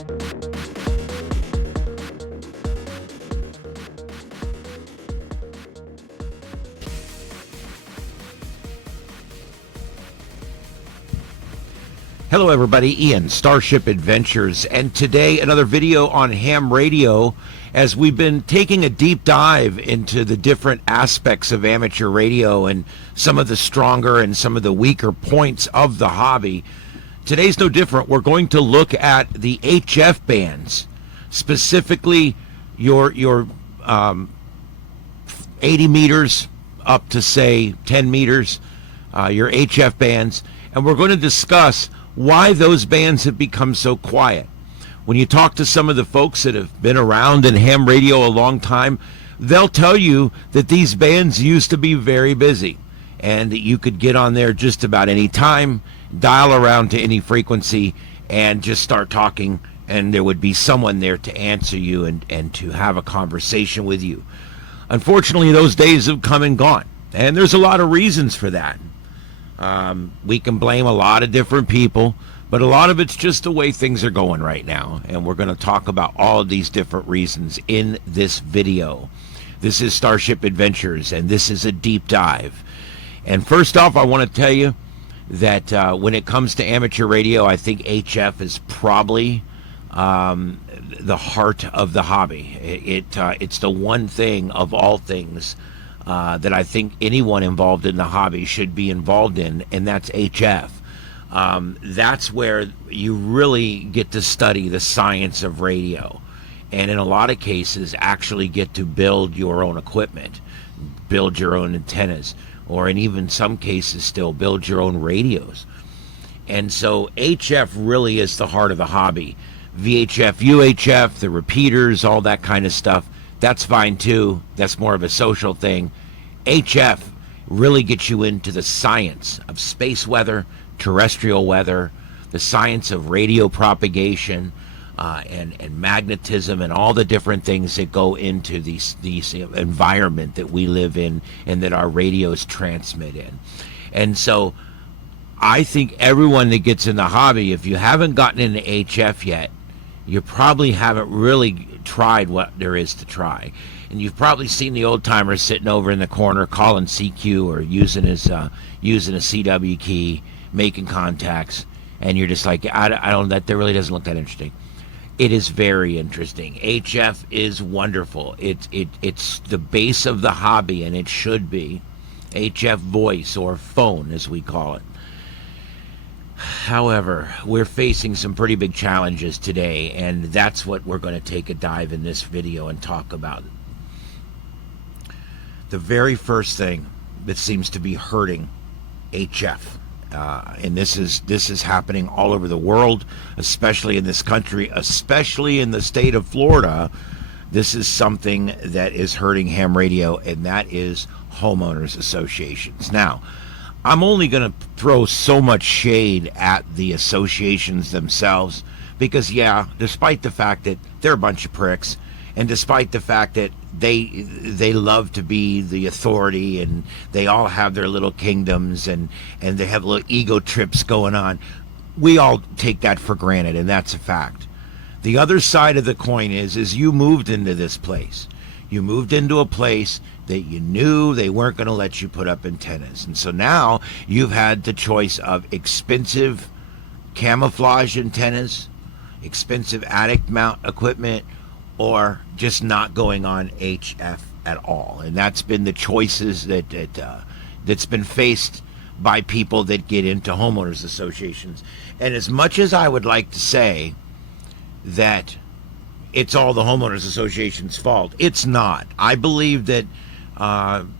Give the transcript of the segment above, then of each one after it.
Hello everybody, Ian, Starship Adventures, and today another video on ham radio as we've been taking a deep dive into the different aspects of amateur radio and some of the stronger and some of the weaker points of the hobby. Today's no different. We're going to look at the HF bands, specifically your 80 meters up to say 10 meters, your HF bands, and we're going to discuss why those bands have become so quiet. When you talk to some of the folks that have been around in ham radio a long time, they'll tell you that these bands used to be very busy and that you could get on there just about any time, dial around to any frequency, and just start talking, and there would be someone there to answer you and to have a conversation with you. Unfortunately, those days have come and gone, and there's a lot of reasons for that. We can blame a lot of different people, but a lot of it's just the way things are going right now, and we're going to talk about all of these different reasons in this video. This is Starship Adventures, and this is a deep dive. And first off, I want to tell you that when it comes to amateur radio, I think HF is probably the heart of the hobby. It's the one thing of all things that I think anyone involved in the hobby should be involved in, and that's HF. That's where you really get to study the science of radio, and in a lot of cases actually get to build your own equipment, build your own antennas, or in even some cases still build your own radios. And so HF really is the heart of the hobby. VHF, UHF, the repeaters, all that kind of stuff, that's fine too. That's more of a social thing. HF really gets you into the science of space weather, terrestrial weather, the science of radio propagation, and magnetism, and all the different these that go into these environment that we live in and that our radios transmit in. And so I think everyone that gets in the hobby, if you haven't gotten into HF yet, you probably haven't really tried what there is to try. And you've probably seen the old timer sitting over in the corner calling CQ or using a CW key, making contacts, and you're just like, I don't, that really doesn't look that interesting. It is very interesting. HF is wonderful. It's the base of the hobby, and it should be. HF voice, or phone as we call it. However, we're facing some pretty big challenges today, and that's what we're going to take a dive in this video and talk about. The very first thing that seems to be hurting HF, and this is happening all over the world, especially in this country, especially in the state of Florida. This is something that is hurting ham radio, and that is homeowners associations. Now, I'm only going to throw so much shade at the associations themselves because, yeah, despite the fact that they're a bunch of pricks, and despite the fact that they love to be the authority, and they all have their little kingdoms, and they have little ego trips going on, we all take that for granted, and that's a fact. The other side of the coin is you moved into this place. You moved into a place that you knew they weren't going to let you put up antennas. And so now you've had the choice of expensive camouflage antennas, expensive attic mount equipment, or just not going on HF at all. And that's been the choices that's been faced by people that get into homeowners associations. And as much as I would like to say that it's all the homeowners association's fault, it's not. I believe that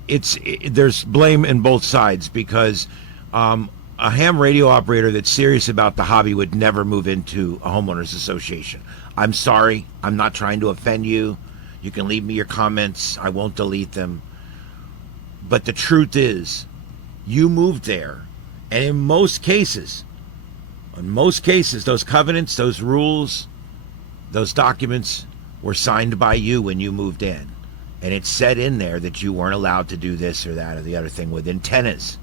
there's blame in both sides, because a ham radio operator that's serious about the hobby would never move into a homeowners association. I'm sorry, I'm not trying to offend you. You can leave me your comments, I won't delete them. But the truth is, you moved there, and in most cases, those covenants, those rules, those documents were signed by you when you moved in. And it said in there that you weren't allowed to do this or that or the other thing with antennas.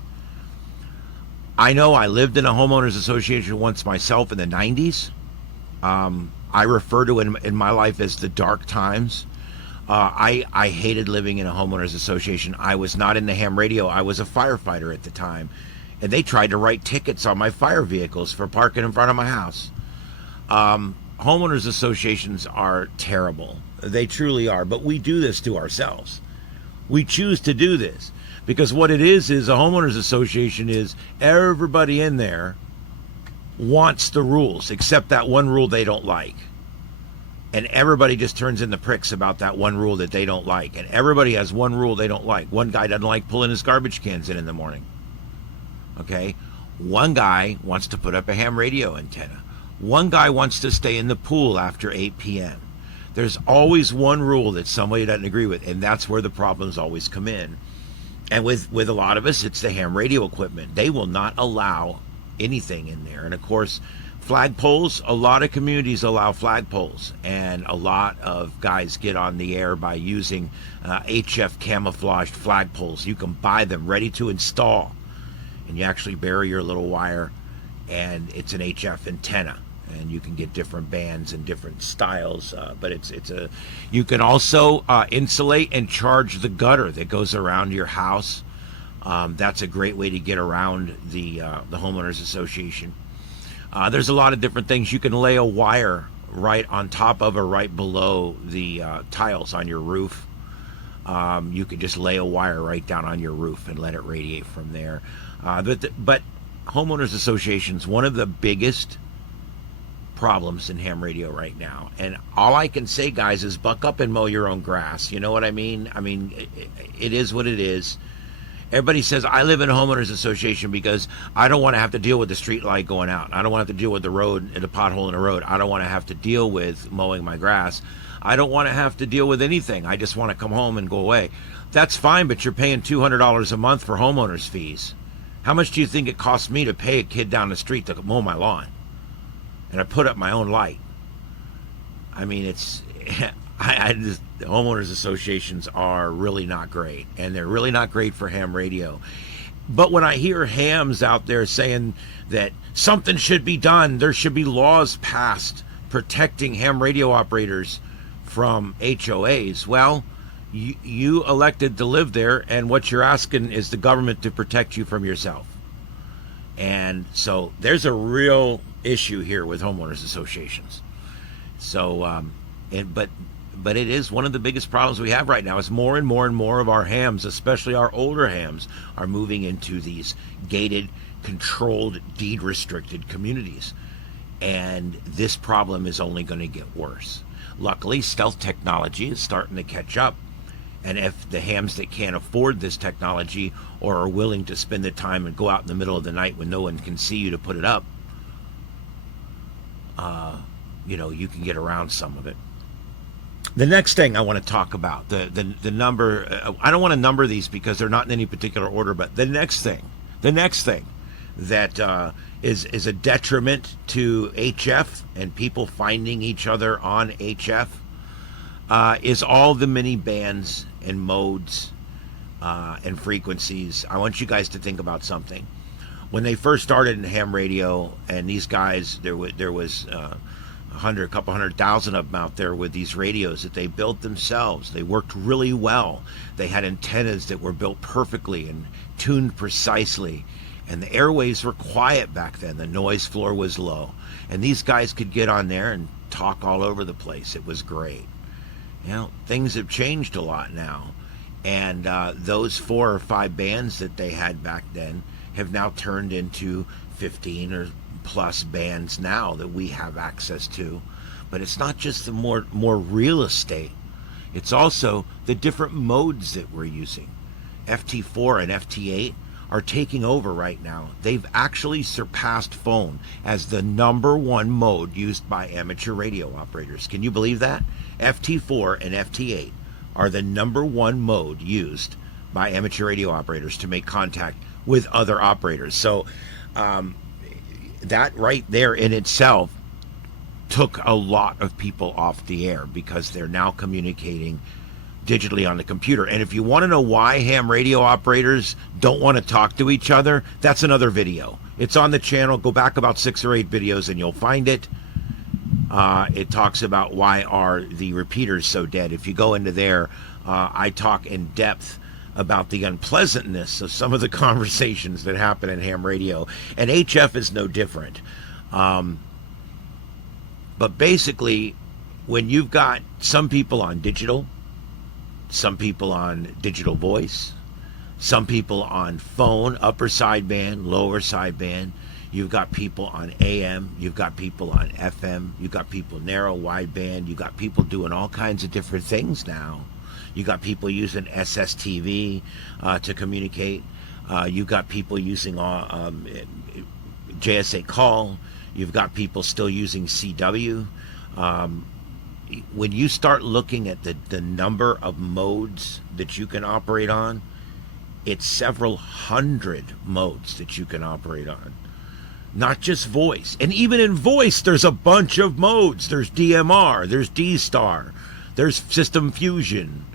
I know I lived in a homeowners association once myself in the 90s, I refer to it in my life as the dark times. I hated living in a homeowners association. I was not in the ham radio. I was a firefighter at the time, and they tried to write tickets on my fire vehicles for parking in front of my house. Homeowners associations are terrible. They truly are. But we do this to ourselves. We choose to do this because what it is a homeowners association is everybody in there wants the rules except that one rule they don't like. And everybody just turns in the pricks about that one rule that they don't like. And everybody has one rule they don't like. One guy doesn't like pulling his garbage cans in the morning. Okay? One guy wants to put up a ham radio antenna. One guy wants to stay in the pool after 8 p.m. There's always one rule that somebody doesn't agree with, and that's where the problems always come in. And with a lot of us, it's the ham radio equipment. They will not allow anything in there. And of course, flagpoles, a lot of communities allow flagpoles, and a lot of guys get on the air by using HF camouflaged flagpoles. You can buy them ready to install, and you actually bury your little wire, and it's an HF antenna. And you can get different bands and different styles, but you can also insulate and charge the gutter that goes around your house. That's a great way to get around the homeowners association. There's a lot of different things. You can lay a wire right on top of or right below the tiles on your roof. You can just lay a wire right down on your roof and let it radiate from there. But homeowners associations, one of the biggest problems in ham radio right now, and all I can say, guys, is buck up and mow your own grass. You know what I mean? I mean, it is what it is. Everybody says, I live in a homeowners association because I don't want to have to deal with the street light going out. I don't want to have to deal with the road and the pothole in the road. I don't want to have to deal with mowing my grass. I don't want to have to deal with anything. I just want to come home and go away. That's fine, but you're paying $200 a month for homeowners fees. How much do you think it costs me to pay a kid down the street to mow my lawn? And I put up my own light. I mean, the homeowners associations are really not great, and they're really not great for ham radio. But when I hear hams out there saying that something should be done, there should be laws passed protecting ham radio operators from HOAs, well, you elected to live there, and what you're asking is the government to protect you from yourself. And so there's a real issue here with homeowners associations. So, but it is one of the biggest problems we have right now. Is more and more and more of our hams, especially our older hams, are moving into these gated, controlled, deed-restricted communities. And this problem is only going to get worse. Luckily, stealth technology is starting to catch up. And if the hams that can't afford this technology or are willing to spend the time and go out in the middle of the night when no one can see you to put it up, you can get around some of it. The next thing I want to talk about, the number, I don't want to number these because they're not in any particular order, but the next thing that is a detriment to HF and people finding each other on HF is all the mini bands and modes and frequencies. I want you guys to think about something. When they first started in ham radio, and these guys, there was a couple 100,000 of them out there with these radios that they built themselves. They worked really well. They had antennas that were built perfectly and tuned precisely. And the airwaves were quiet back then. The noise floor was low. And these guys could get on there and talk all over the place. It was great. Things have changed a lot now. And those 4 or 5 bands that they had back then have now turned into 15 or plus bands now that we have access to. But it's not just the more real estate. It's also the different modes that we're using. FT4 and FT8 are taking over right now. They've actually surpassed phone as the #1 mode used by amateur radio operators. Can you believe that? FT4 and FT8 are the #1 mode used by amateur radio operators to make contact with other operators. So that right there in itself took a lot of people off the air because they're now communicating digitally on the computer. And if you want to know why ham radio operators don't want to talk to each other, that's another video. It's on the channel. Go back about 6 or 8 videos and you'll find it. It talks about why are the repeaters so dead. If you go into there, I talk in depth about the unpleasantness of some of the conversations that happen in ham radio, and HF is no different. But basically, when you've got some people on digital, some people on digital voice, some people on phone, upper sideband, lower sideband, you've got people on AM, you've got people on FM, you've got people narrow wideband, you've got people doing all kinds of different things now. You've got people using SSTV to communicate. You've got people using JSA call. You've got people still using CW. When you start looking at the number of modes that you can operate on, it's several hundred modes that you can operate on. Not just voice. And even in voice, there's a bunch of modes. There's DMR, there's D-Star, there's System Fusion.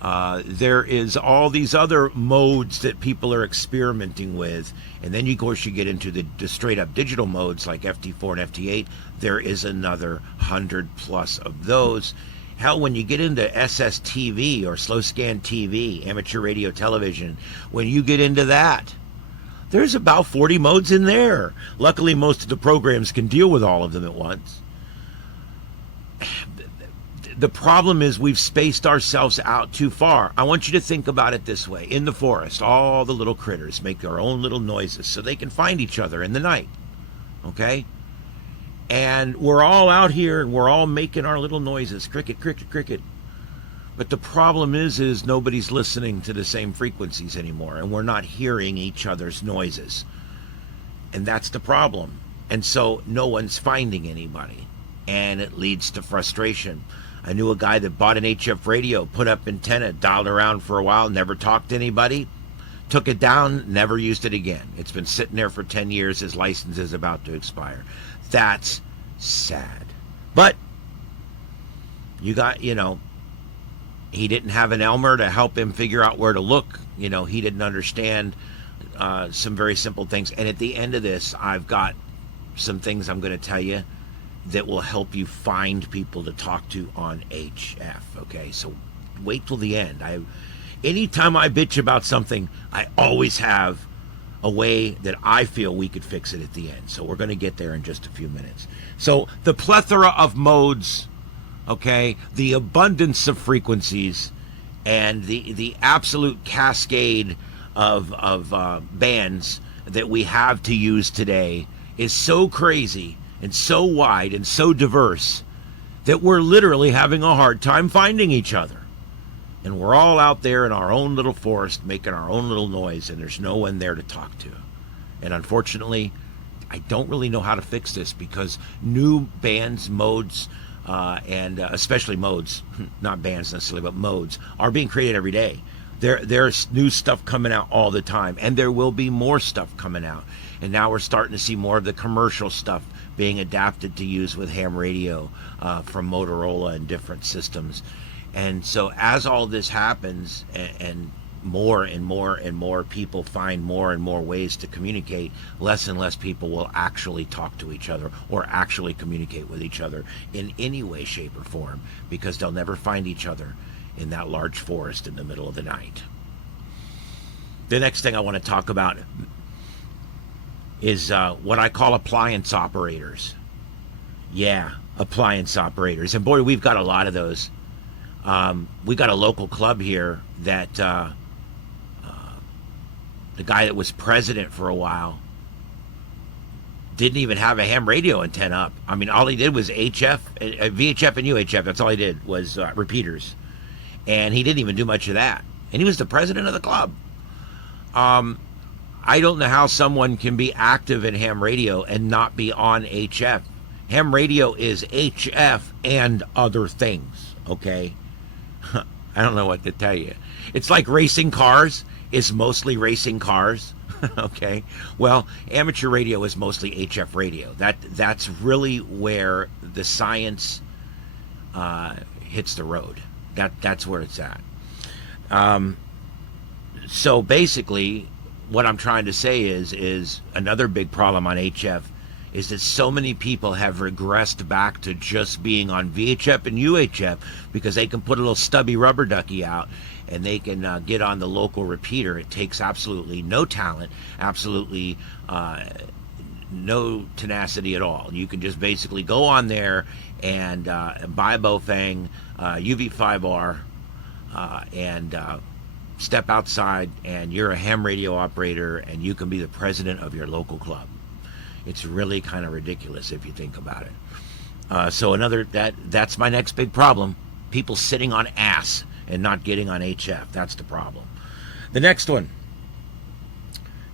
There is all these other modes that people are experimenting with. And then, of course, you get into the straight up digital modes like FT4 and FT8. There is another 100 plus of those. Hell, when you get into SSTV or slow scan TV, amateur radio television, when you get into that, there's about 40 modes in there. Luckily, most of the programs can deal with all of them at once. The problem is we've spaced ourselves out too far. I want you to think about it this way. In the forest, all the little critters make their own little noises so they can find each other in the night. Okay? And we're all out here and we're all making our little noises. Cricket, cricket, cricket. But the problem is nobody's listening to the same frequencies anymore, and we're not hearing each other's noises. And that's the problem. And so no one's finding anybody. And it leads to frustration. I knew a guy that bought an HF radio, put up antenna, dialed around for a while, never talked to anybody, took it down, never used it again. It's been sitting there for 10 years. His license is about to expire. That's sad. But you got, he didn't have an Elmer to help him figure out where to look. He didn't understand some very simple things. And at the end of this, I've got some things I'm going to tell you that will help you find people to talk to on HF. Okay, so wait till the end. Anytime I bitch about something, I always have a way that I feel we could fix it at the end. So we're going to get there in just a few minutes. So the plethora of modes, okay, the abundance of frequencies, and the absolute cascade of bands that we have to use today is so crazy and so wide and so diverse that we're literally having a hard time finding each other. And we're all out there in our own little forest making our own little noise, and there's no one there to talk to. And unfortunately, I don't really know how to fix this, because new bands, modes, and especially modes, not bands necessarily, but modes, are being created every day. There's new stuff coming out all the time, and there will be more stuff coming out. And now we're starting to see more of the commercial stuff being adapted to use with ham radio from Motorola and different systems. And so as all this happens, and more and more and more people find more and more ways to communicate, less and less people will actually talk to each other or actually communicate with each other in any way, shape, or form, because they'll never find each other in that large forest in the middle of the night. The next thing I want to talk about is what I call appliance operators. Yeah, appliance operators. And boy, we've got a lot of those. We got a local club here that the guy that was president for a while didn't even have a ham radio antenna up. I mean, all he did was HF, VHF and UHF. That's all he did was repeaters. And he didn't even do much of that. And he was the president of the club. I don't know how someone can be active in ham radio and not be on HF. Ham radio is HF and other things, okay? I don't know what to tell you. It's like racing cars is mostly racing cars, okay? Well, amateur radio is mostly HF radio. That's really where the science hits the road. That's where it's at. So basically, what I'm trying to say is another big problem on HF is that so many people have regressed back to just being on VHF and UHF because they can put a little stubby rubber ducky out and they can get on the local repeater. It takes absolutely no talent, absolutely no tenacity at all. You can just basically go on there and buy a Bofang UV5R and step outside, and you're a ham radio operator, and you can be the president of your local club. It's really kind of ridiculous if you think about it. So that's my next big problem. People sitting on ass and not getting on HF. That's the problem. The next one.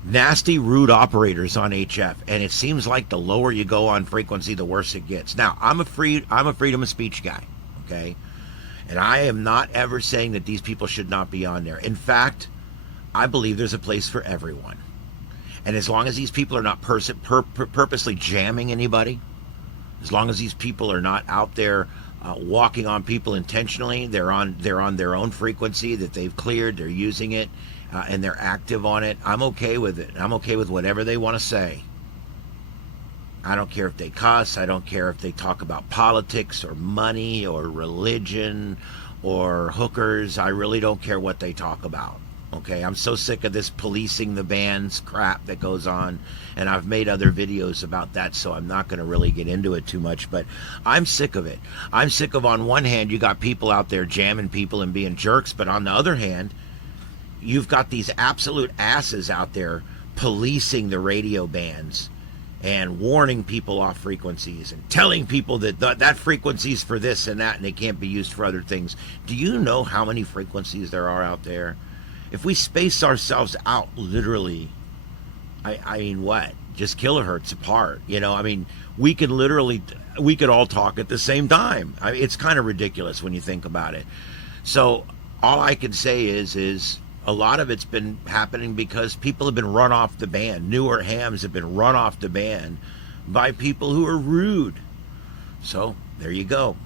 Nasty, rude operators on HF, and it seems like the lower you go on frequency, the worse it gets. Now, I'm a freedom of speech guy, okay? And I am not ever saying that these people should not be on there. In fact, I believe there's a place for everyone. And as long as these people are not purposely jamming anybody, as long as these people are not out there walking on people intentionally, they're on their own frequency that they've cleared, they're using it, and they're active on it, I'm okay with it. I'm okay with whatever they want to say. I don't care if they cuss. I don't care if they talk about politics or money or religion or hookers. I really don't care what they talk about. Okay, I'm so sick of this policing the bands crap that goes on, and I've made other videos about that, so I'm not going to really get into it too much, but I'm sick of it. I'm sick of, on one hand, you got people out there jamming people and being jerks, but on the other hand, you've got these absolute asses out there policing the radio bands and warning people off frequencies and telling people that that frequency's for this and that and they can't be used for other things. Do you know how many frequencies there are out there? If we space ourselves out literally, I mean, what? Just kilohertz apart, you know? I mean, we could all talk at the same time. I mean, it's kind of ridiculous when you think about it. So all I can say is a lot of it's been happening because people have been run off the band. Newer hams have been run off the band by people who are rude. So there you go.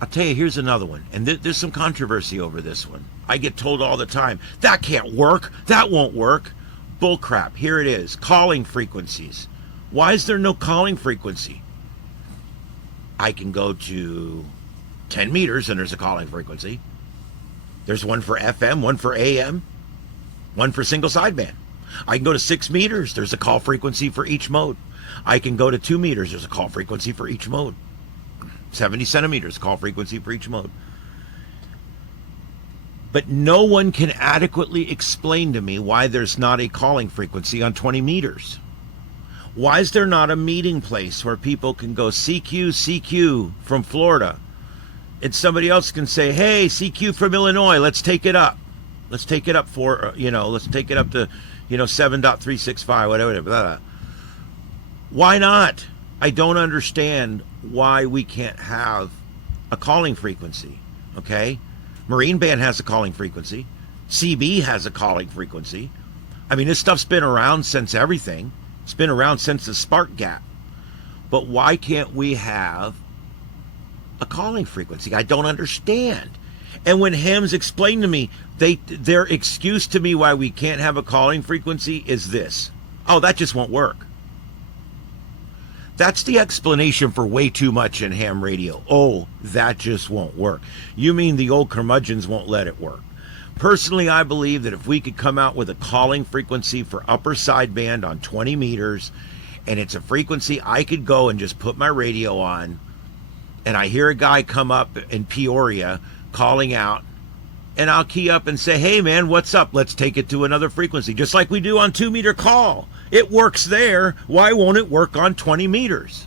I'll tell you, here's another one. And there's some controversy over this one. I get told all the time, that can't work. That won't work. Bullcrap. Here it is. Calling frequencies. Why is there no calling frequency? I can go to 10 meters and there's a calling frequency. There's one for FM, one for AM, one for single sideband. I can go to 6 meters. There's a call frequency for each mode. I can go to 2 meters. There's a call frequency for each mode. 70 centimeters, call frequency for each mode. But no one can adequately explain to me why there's not a calling frequency on 20 meters. Why is there not a meeting place where people can go CQ from Florida? And somebody else can say, hey, CQ from Illinois, let's take it up. Let's take it up for, let's take it up to, 7.365, whatever. Blah, blah. Why not? I don't understand why we can't have a calling frequency, okay? Marine Band has a calling frequency. CB has a calling frequency. I mean, this stuff's been around since everything. It's been around since the spark gap. But why can't we have a calling frequency? I don't understand. And when hams explain to me, their excuse to me why we can't have a calling frequency is this. Oh, that just won't work. That's the explanation for way too much in ham radio. Oh, that just won't work. You mean the old curmudgeons won't let it work? Personally, I believe that if we could come out with a calling frequency for upper sideband on 20 meters, and it's a frequency I could go and just put my radio on, and I hear a guy come up in Peoria calling out, and I'll key up and say, hey man, what's up? Let's take it to another frequency, just like we do on 2 meter call. It works there. Why won't it work on 20 meters?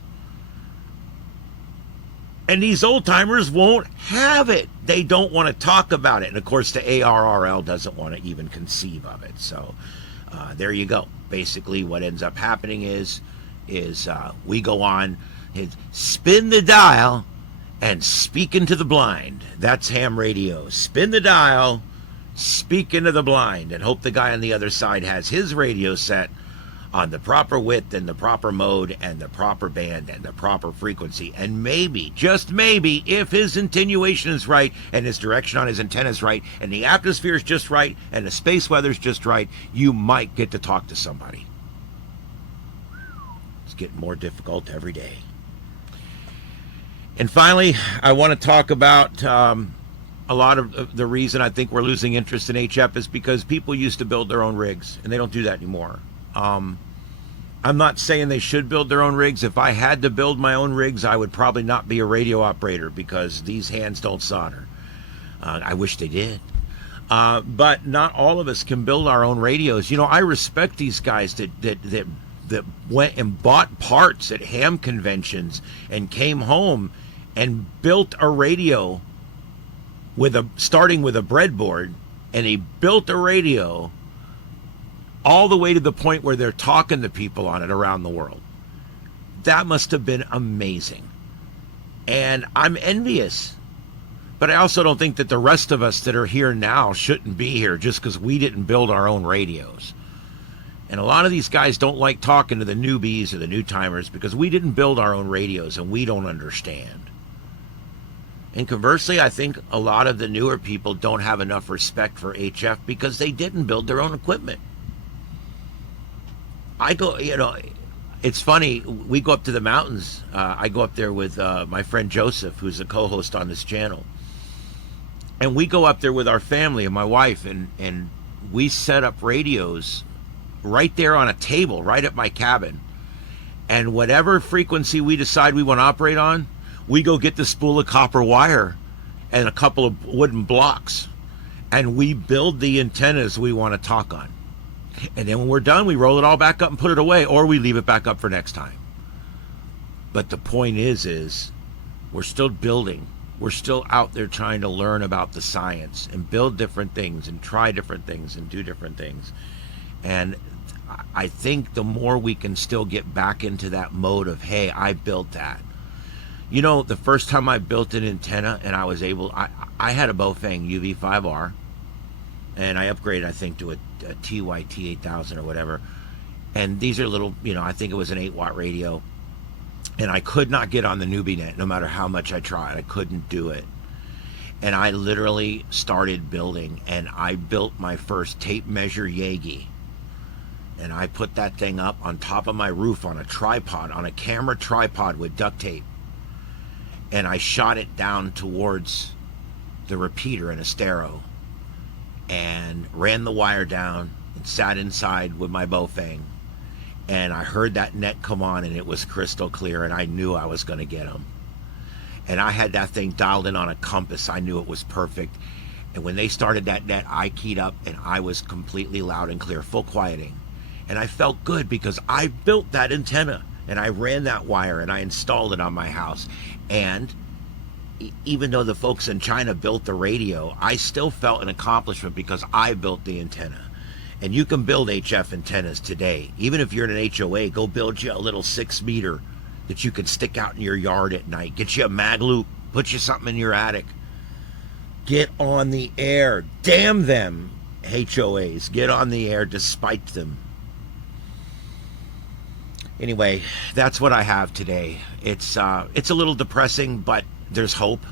And these old timers won't have it. They don't want to talk about it. And of course, the ARRL doesn't want to even conceive of it. So there you go. Basically, what ends up happening is we go on, spin the dial, and speak into the blind. That's ham radio. Spin the dial, speak into the blind, and hope the guy on the other side has his radio set on the proper width and the proper mode and the proper band and the proper frequency. And maybe, just maybe, if his attenuation is right and his direction on his antenna is right and the atmosphere is just right and the space weather is just right, you might get to talk to somebody. getting more difficult every day. And finally, I want to talk about a lot of the reason I think we're losing interest in HF is because people used to build their own rigs, and they don't do that anymore. I'm not saying they should build their own rigs. If I had to build my own rigs, I would probably not be a radio operator because these hands don't solder. I wish they did. But not all of us can build our own radios. You know, I respect these guys that went and bought parts at ham conventions and came home and built a radio starting with a breadboard, and he built a radio all the way to the point where they're talking to people on it around the world. That must have been amazing. And I'm envious. But I also don't think that the rest of us that are here now shouldn't be here just because we didn't build our own radios. And a lot of these guys don't like talking to the newbies or the new timers because we didn't build our own radios and we don't understand. And conversely, I think a lot of the newer people don't have enough respect for HF because they didn't build their own equipment. It's funny, we go up to the mountains. I go up there with my friend Joseph, who's a co-host on this channel. And we go up there with our family and my wife, and we set up radios right there on a table, right at my cabin. And whatever frequency we decide we want to operate on, we go get the spool of copper wire and a couple of wooden blocks, and we build the antennas we want to talk on. And then when we're done, we roll it all back up and put it away, or we leave it back up for next time. But the point is we're still building. We're still out there trying to learn about the science and build different things and try different things and do different things. And I think the more we can still get back into that mode of, hey, I built that. You know, the first time I built an antenna and I was able, I had a Bofang UV5R, and I upgraded, I think, to a TYT 8000 or whatever. And these are little, I think it was an 8-watt radio. And I could not get on the newbie net no matter how much I tried. I couldn't do it. And I literally started building, and I built my first tape measure Yagi. And I put that thing up on top of my roof on a tripod, on a camera tripod with duct tape. And I shot it down towards the repeater in a stereo and ran the wire down and sat inside with my Bofang. And I heard that net come on, and it was crystal clear, and I knew I was going to get them. And I had that thing dialed in on a compass. I knew it was perfect. And when they started that net, I keyed up, and I was completely loud and clear, full quieting. And I felt good because I built that antenna, and I ran that wire, and I installed it on my house. And even though the folks in China built the radio, I still felt an accomplishment because I built the antenna. And you can build HF antennas today. Even if you're in an HOA, go build you a little 6-meter that you can stick out in your yard at night. Get you a mag loop, put you something in your attic. Get on the air. Damn them, HOAs. Get on the air despite them. Anyway, that's what I have today. It's a little depressing, but there's hope.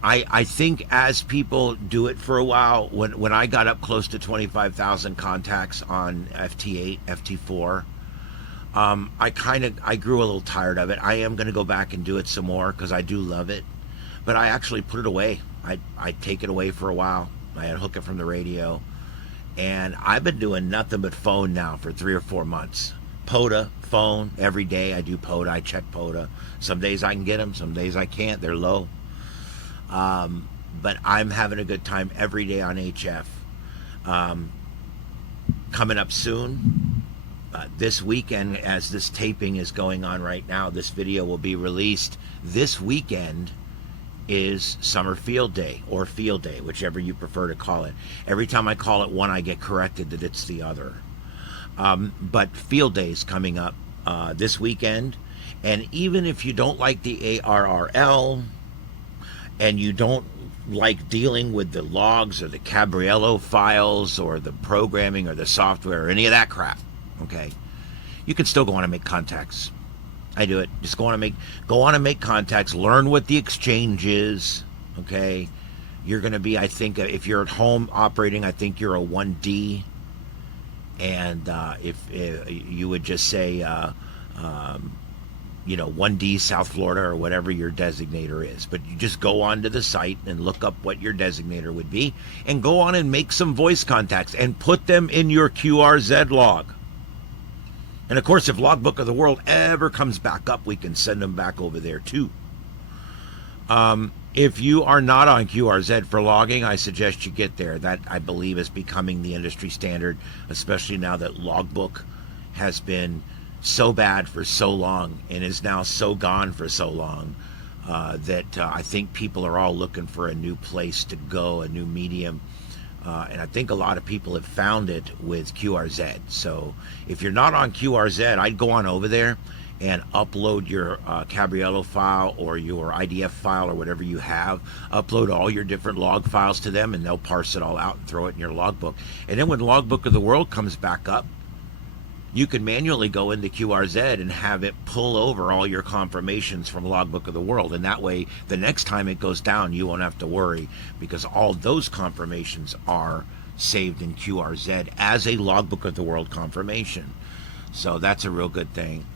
I think as people do it for a while, when I got up close to 25,000 contacts on FT8, FT4, I grew a little tired of it. I am going to go back and do it some more because I do love it, but I actually put it away. I take it away for a while. I unhook it from the radio, and I've been doing nothing but phone now for 3 or 4 months. POTA, phone, every day I do POTA. I check POTA. Some days I can get them, some days I can't. They're low. But I'm having a good time every day on HF. Coming up soon, this weekend, as this taping is going on right now, this video will be released. This weekend is Summer Field Day, or Field Day, whichever you prefer to call it. Every time I call it one, I get corrected that it's the other. But Field Day is coming up this weekend. And even if you don't like the ARRL, and you don't like dealing with the logs or the Cabriello files or the programming or the software or any of that crap, okay, you can still go on and make contacts. I do it. Just go on and make contacts. Learn what the exchange is, okay? You're going to be, I think, if you're at home operating, I think you're a 1D. And if you would just say, 1D South Florida or whatever your designator is. But you just go onto the site and look up what your designator would be and go on and make some voice contacts and put them in your QRZ log. And of course, if Logbook of the World ever comes back up, we can send them back over there too. If you are not on QRZ for logging, I suggest you get there. That, I believe, is becoming the industry standard, especially now that Logbook has been so bad for so long and is now so gone for so long that I think people are all looking for a new place to go, a new medium. And I think a lot of people have found it with QRZ. So if you're not on QRZ, I'd go on over there and upload your Cabriello file or your IDF file or whatever you have. Upload all your different log files to them, and they'll parse it all out and throw it in your logbook. And then when Logbook of the World comes back up, you can manually go into QRZ and have it pull over all your confirmations from Logbook of the World. And that way, the next time it goes down, you won't have to worry, because all those confirmations are saved in QRZ as a Logbook of the World confirmation. So that's a real good thing.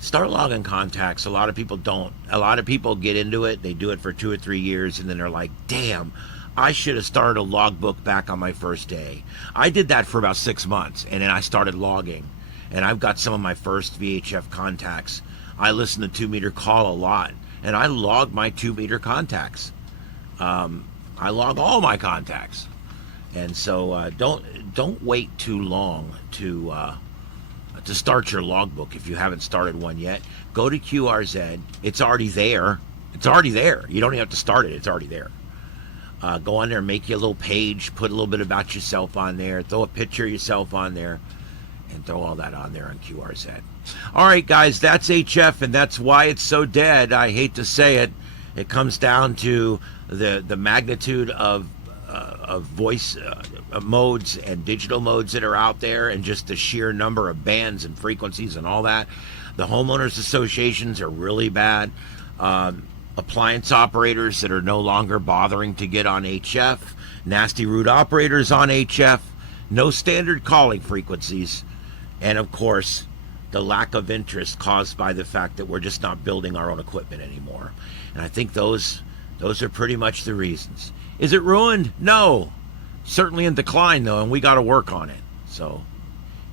Start logging contacts. A lot of people don't. A lot of people get into it. They do it for 2 or 3 years, and then they're like, damn, I should have started a logbook back on my first day. I did that for about 6 months, and then I started logging. And I've got some of my first VHF contacts. I listen to 2 Meter Call a lot, and I log my 2 Meter contacts. I log all my contacts. And so don't wait too long to start your logbook if you haven't started one yet. Go to QRZ. It's already there. It's already there. You don't even have to start it. It's already there. Go on there, make you a little page, put a little bit about yourself on there, throw a picture of yourself on there, and throw all that on there on QRZ. All right, guys, that's HF, and that's why it's so dead. I hate to say it. It comes down to the magnitude of voice modes and digital modes that are out there, and just the sheer number of bands and frequencies and all that. The homeowners associations are really bad. Appliance operators that are no longer bothering to get on HF. Nasty root operators on HF. No standard calling frequencies. And of course, the lack of interest caused by the fact that we're just not building our own equipment anymore. And I think those are pretty much the reasons. Is it ruined? No. Certainly in decline, though, and we got to work on it. So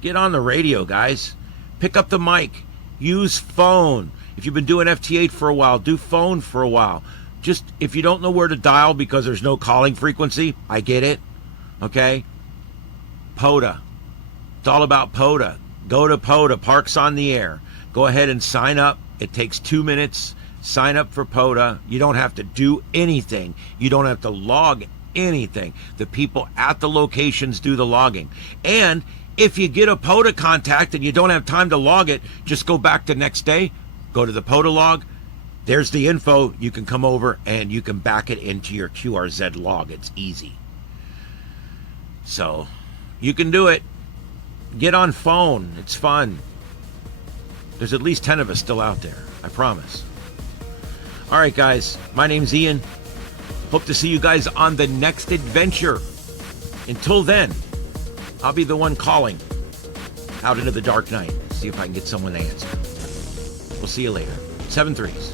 get on the radio, guys. Pick up the mic. Use phone. If you've been doing FT8 for a while, do phone for a while. Just, if you don't know where to dial because there's no calling frequency, I get it. Okay? POTA. It's all about POTA. Go to POTA, Parks on the Air. Go ahead and sign up. It takes 2 minutes. Sign up for POTA. You don't have to do anything. You don't have to log anything. The people at the locations do the logging. And if you get a POTA contact and you don't have time to log it, just go back the next day, go to the POTA log. There's the info. You can come over and you can back it into your QRZ log. It's easy. So you can do it. Get on phone. It's fun. There's at least 10 of us still out there. I promise. All right, guys. My name's Ian. Hope to see you guys on the next adventure. Until then, I'll be the one calling out into the dark night. See if I can get someone to answer. We'll see you later. 7 3s.